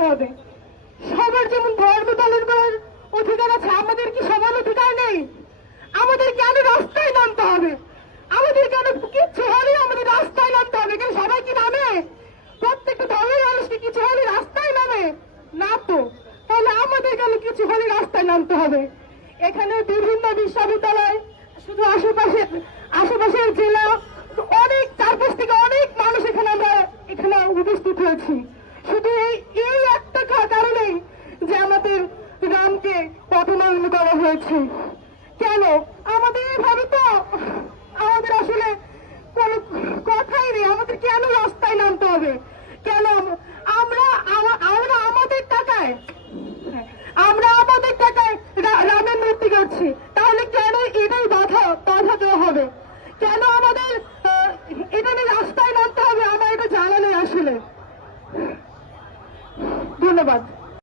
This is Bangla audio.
নামতে হবে। সবার যেমন ধর্ম পালন করার অধিকার আছে, আমাদের কি সমান অধিকার নেই? আমাদের কেন রাস্তায় নামতে হবে? আমাদের কেন কিচ্ছু হলে আমাদের রাস্তায় নামতে হবে? কেন সবাই কি নামে? প্রত্যেকটা ধর্মের মানুষকে কিছু হলে রাস্তায় নামে না তো? তাহলে আমাদের কেন কিছু হলে রাস্তায় নামতে হবে? এখানে বিভিন্ন বিশ্ববিদ্যালয়, শুধু আশেপাশের জেলা, অনেক চারপাশ থেকে অনেক মানুষ আমরা এখানে উপস্থিত হয়েছি শুধু এই একটা কারণেই যে আমাদের গ্রামকে অপমানিত করা হয়েছে। কেন? আমাদের এভাবে তো আমাদের আসলে কোনো কথাই নেই। আমাদের কেন রাস্তায় নামতে হবে? কেন? আমরা আমরা আমাদের টাকায় রামের মূর্তি করছি।